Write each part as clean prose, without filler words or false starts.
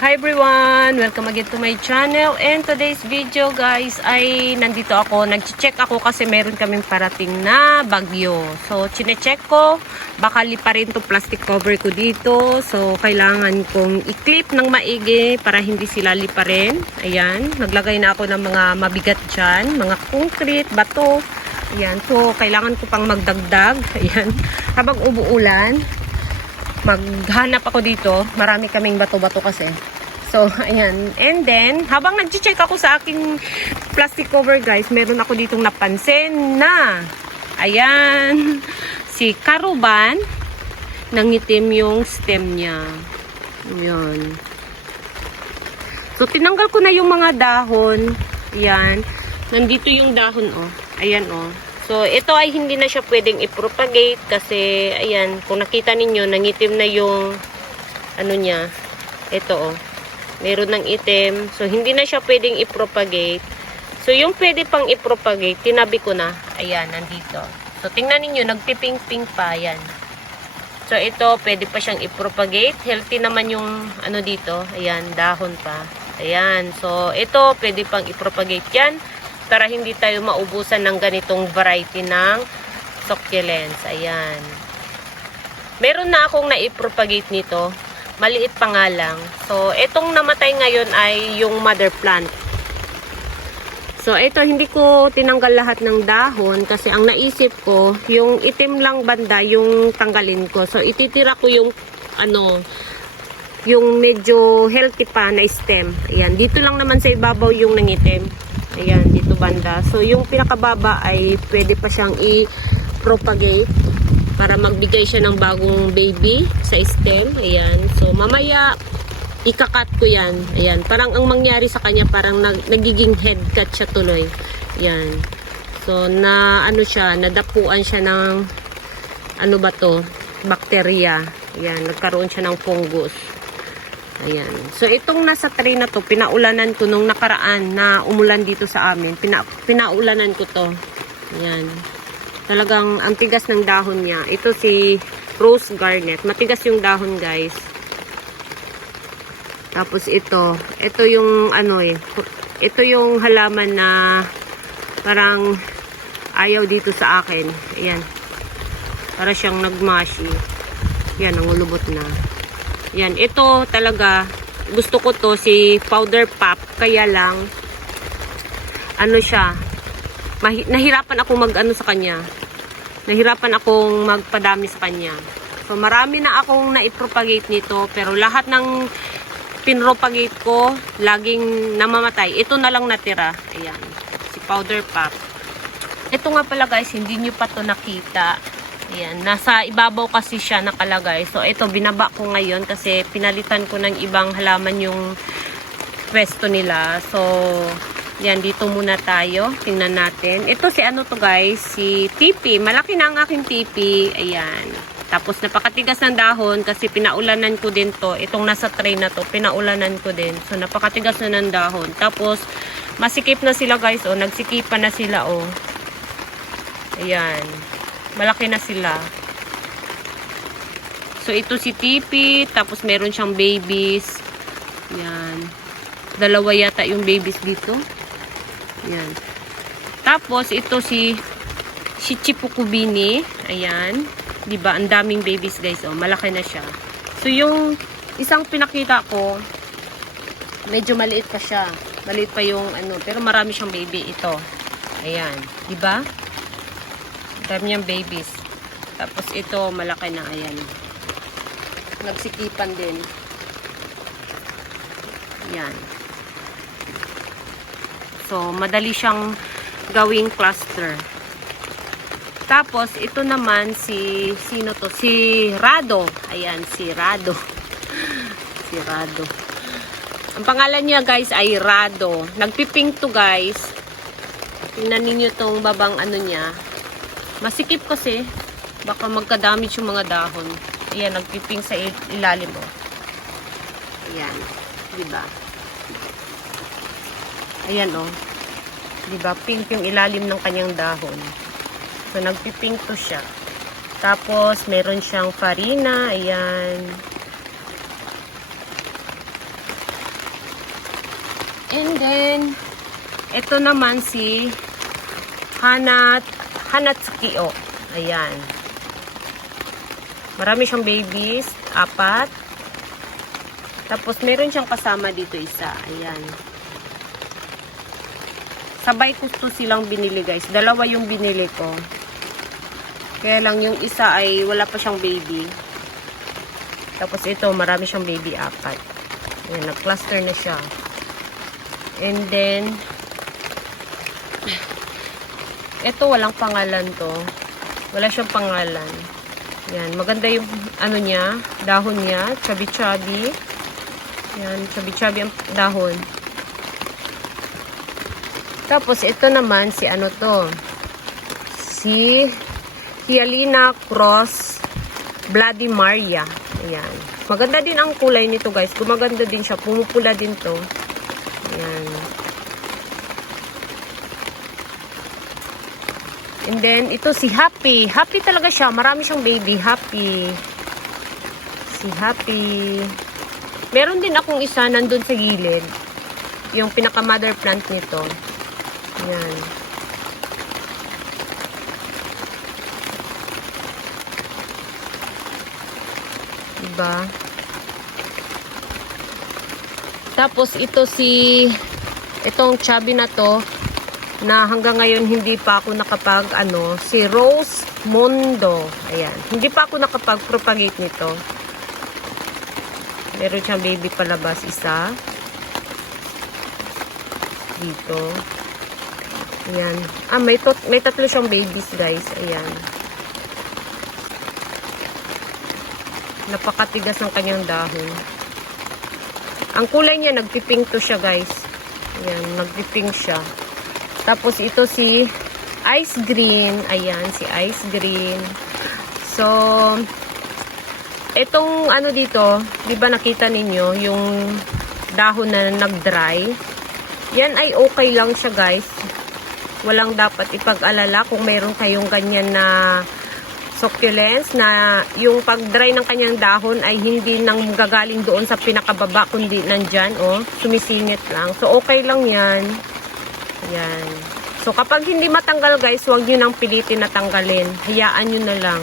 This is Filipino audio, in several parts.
Hi everyone! Welcome again to my channel. And today's video guys ay nandito ako. Nag-check ako kasi meron kaming parating na bagyo. So chine-check ko. Baka lipa rin to plastic cover ko dito. So kailangan kong i-clip ng maigi para hindi sila lipa rin. Ayan. Naglagay na ako ng mga mabigat dyan. Mga concrete, bato. Ayan. So kailangan ko pang magdagdag. Ayan. Habang umuulan, maghanap ako dito. Marami kaming bato-bato kasi. So, ayan. And then, habang nag-check ako sa aking plastic cover, guys, meron ako ditong napansin na, ayan, si Caruban, nangitim yung stem niya. Ayan. So, tinanggal ko na yung mga dahon. Ayan. Nandito yung dahon, oh. Ayan, oh. So, ito ay hindi na siya pwedeng i-propagate kasi, ayan, kung nakita ninyo, nangitim na yung, ano niya, ito, oh. Meron ng itim. So, hindi na siya pwedeng i-propagate. So, yung pwede pang i-propagate, tinabi ko na. Ayan, nandito. So, tingnan ninyo, nagpiping-ping pa. Ayan. So, ito, pwede pa siyang i-propagate. Healthy naman yung, ano dito. Ayan, dahon pa. Ayan. So, ito, pwede pang i-propagate yan para hindi tayo maubusan ng ganitong variety ng succulents. Ayan. Meron na akong na-i-propagate nito. Maliit pa nga lang. So, itong namatay ngayon ay yung mother plant. So, ito, hindi ko tinanggal lahat ng dahon kasi ang naisip ko, yung itim lang banda yung tanggalin ko. So, ititira ko yung, ano, yung medyo healthy pa na stem. Ayan, dito lang naman sa ibabaw yung nangitim. Ayan, dito banda. So, yung pinakababa ay pwede pa siyang i-propagate para magbigay siya ng bagong baby sa stem. Ayan. So, mamaya, ikakat ko yan. Ayan. Parang ang mangyari sa kanya, parang nagiging head cut siya tuloy. Ayan. So, ano siya, nadapuan siya ng, ano ba to? Bacteria. Ayan. Nagkaroon siya ng fungus. Ayan. So, itong nasa tray na to, pinaulanan ko nung nakaraan na umulan dito sa amin. Pinaulanan ko to. Ayan. Talagang ang tigas ng dahon niya. Ito si Rose Garnet. Matigas yung dahon, guys. Tapos ito yung ano ito yung halaman na parang ayaw dito sa akin. Ayan. Para siyang nagmashi. Yan, nangulubot na. Yan, ito talaga gusto ko to si powder pop. Kaya lang ano siya, nahirapan ako mag-ano sa kanya. Nahirapan akong magpadami sa kanya. So, marami na akong na-propagate nito. Pero lahat ng pinropagate ko, laging namamatay. Ito na lang natira. Ayan. Si powder pop. Ito nga pala guys, hindi nyo pa to nakita. Ayan. Nasa ibabaw kasi siya nakalagay. So, ito binaba ko ngayon kasi pinalitan ko ng ibang halaman yung pwesto nila. So, yan, dito muna tayo. Tingnan natin. Ito si ano to guys, si tipi. Malaki na ang aking tipi. Ayan. Tapos napakatigas ng dahon kasi pinaulanan ko din to. Itong nasa tray na to, pinaulanan ko din. So napakatigas na ng dahon. Tapos masikip na sila guys. O, nagsikipan na sila o. Ayan. Malaki na sila. So ito si tipi. Tapos meron siyang babies. Ayan. Dalawa yata yung babies dito. Ayan. Tapos, ito si Chipukubini. Ayan. Diba? Ang daming babies, guys. Oh, malaki na siya. So, yung isang pinakita ko, medyo maliit pa siya. Maliit pa yung ano. Pero marami siyang baby. Ito. Ayan. Diba? Dami niyang babies. Tapos, ito, malaki na. Ayan. Nagsikipan din. Ayan. So, madali siyang gawing cluster. Tapos, ito naman sino to? Si Rado. Ayan, si Rado. Si Rado. Ang pangalan niya, guys, ay Rado. Nagpipink to, guys. Tingnan ninyo tong babang ano niya. Masikip kasi. Baka magka-damage yung mga dahon. Ayan, nagpipink sa ilalim mo. Ayan. Diba? Ayan o. Diba? Pink yung ilalim ng kanyang dahon. So, nagpipink to siya. Tapos, meron siyang farina. Ayan. And then, ito naman si Hanatsuki. Oh. Ayan. Marami siyang babies. 4. Tapos, meron siyang kasama dito isa. Ayan. Sabay gusto silang binili, guys. 2 yung binili ko. Kaya lang yung isa ay wala pa siyang baby. Tapos ito, marami siyang baby 4. Ayan, nag-cluster na siya. And then, ito walang pangalan to. Wala siyang pangalan. Yan, maganda yung ano niya, dahon niya, chubby-chubby. Yan, chubby-chubby ang dahon. Tapos ito naman si ano to? Si Hyalina Cross Bloody Maria. Ayan. Maganda din ang kulay nito, guys. Gumaganda din siya. Pumupula din to. Ayan. And then, ito si Happy. Happy talaga siya. Marami siyang baby. Happy. Si Happy. Meron din akong isa nandun sa gilid. Yung pinaka-mother plant nito. Ayan. Diba? Tapos, itong chubby na to, na hanggang ngayon hindi pa ako si Rose Mondo. Ayan. Hindi pa ako nakapag-propagate nito. Meron siyang baby palabas isa. Dito. Ayan. May 3 siyang babies, guys. Ayan. Napakatigas ng kanyang dahon. Ang kulay niya, nagpipink to siya, guys. Ayan, nagpipink siya. Tapos ito si Ice Green. Ayan, si Ice Green. So, itong ano dito, di ba nakita ninyo yung dahon na nag-dry? Yan ay okay lang siya, guys. Walang dapat ipag-alala kung mayroon kayong ganyan na succulents na yung pag-dry ng kanyang dahon ay hindi nang gagaling doon sa pinakababa kundi nandyan, oh, sumisingit lang. So, okay lang yan. Yan. So, kapag hindi matanggal, guys, huwag nyo nang pilitin na tanggalin. Hayaan nyo na lang.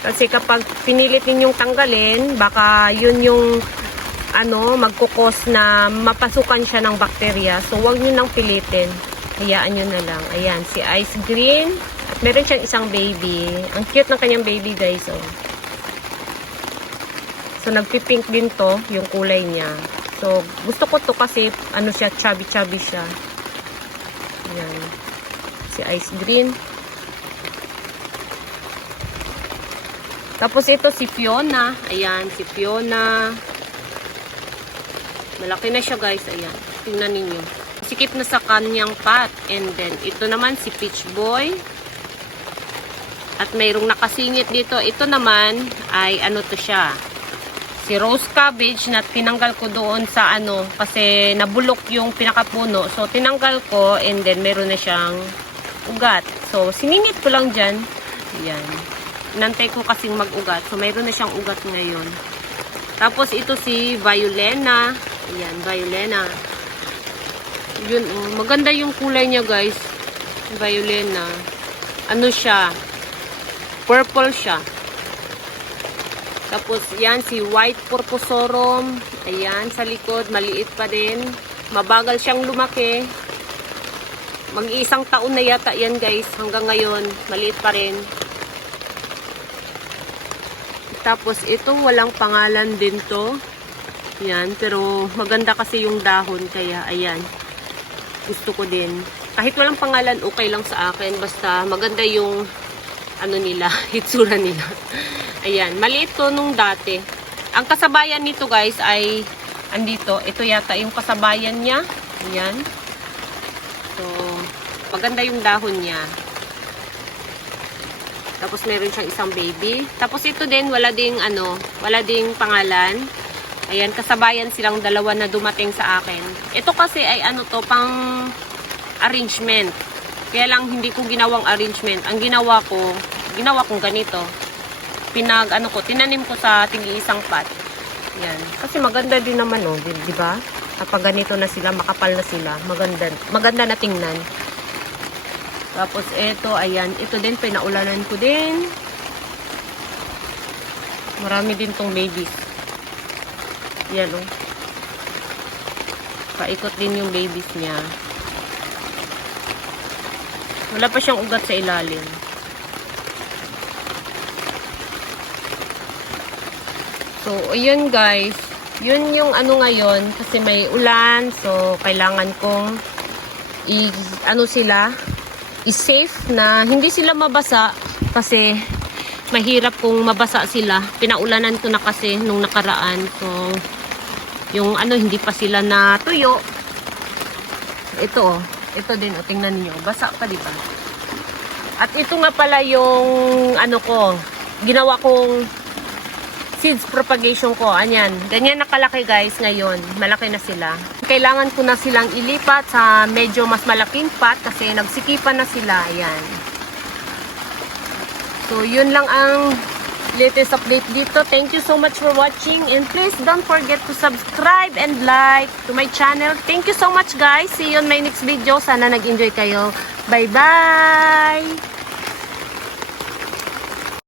Kasi kapag pinilit ninyong tanggalin, baka yun yung magkukos na mapasukan siya ng bakterya. So, huwag nyo nang pilitin. Hayaan nyo na lang. Ayan, si Ice Green. At meron siyang isang baby. Ang cute ng kanyang baby, guys, oh. So, nagpipink din to, yung kulay niya. So, gusto ko to kasi, siya, chubby-chubby siya. Ayan. Si Ice Green. Tapos ito si Fiona. Ayan, si Fiona. Malaki na siya, guys. Ayan. Tingnan ninyo. Sikip na sa kanyang pot. And then, ito naman si Peach Boy. At mayroong nakasingit dito. Ito naman ay to siya. Si Rose Cabbage na tinanggal ko doon sa kasi nabulok yung pinakapuno. So, tinanggal ko and then meron na siyang ugat. So, siningit ko lang dyan. Ayan. Inantay ko kasing mag-ugat. So, mayroon na siyang ugat ngayon. Tapos, ito si Violena. Ayan, Violena. Yun, maganda yung kulay niya, guys. Violena. Siya? Purple siya. Tapos, yan, si White Purpusorum. Ayan, sa likod, maliit pa din. Mabagal siyang lumaki. Mag-iisang taon na yata yan, guys. Hanggang ngayon, maliit pa rin. Tapos, ito, walang pangalan din to. Yan, pero maganda kasi yung dahon. Kaya, ayan. Gusto ko din. Kahit walang pangalan, okay lang sa akin. Basta, maganda yung nila, hitsura nila. Ayan, maliit to nung dati. Ang kasabayan nito, guys, ay andito. Ito yata yung kasabayan niya. Ayan. So, maganda yung dahon niya. Tapos, meron siyang isang baby. Tapos, ito din, wala ding pangalan. Ayan, kasabayan silang 2 na dumating sa akin. Ito kasi ay pang arrangement. Kaya lang, hindi ko ginawang arrangement. Ang ginawa kong ganito. Tinanim ko sa tig-iisang pot. Yan. Kasi maganda din naman, di ba? Kapag ganito na sila, makapal na sila. Maganda na tingnan. Tapos ito, ayan. Ito din, pinaulanan ko din. Marami din tong babies. Yan o. Paikot din yung babies niya. Wala pa siyang ugat sa ilalim. So, ayun guys. Yun yung ano ngayon. Kasi may ulan. So, kailangan kong i-safe na hindi sila mabasa. Kasi, mahirap kung mabasa sila. Pinaulanan ko na kasi nung nakaraan. So, yung ano, hindi pa sila natuyo. Ito oh. Ito din, oh, tingnan niyo. Basa pa, di ba? At ito nga pala yung ano ko, ginawa kong seeds propagation ko. Anyan. Ganyan nakalaki guys ngayon. Malaki na sila. Kailangan ko na silang ilipat sa medyo mas malaking pot kasi nagsikipan na sila. Ayan. So, yun lang ang latest update dito. Thank you so much for watching. And please don't forget to subscribe and like to my channel. Thank you so much guys. See you on my next video. Sana nag-enjoy kayo. Bye-bye!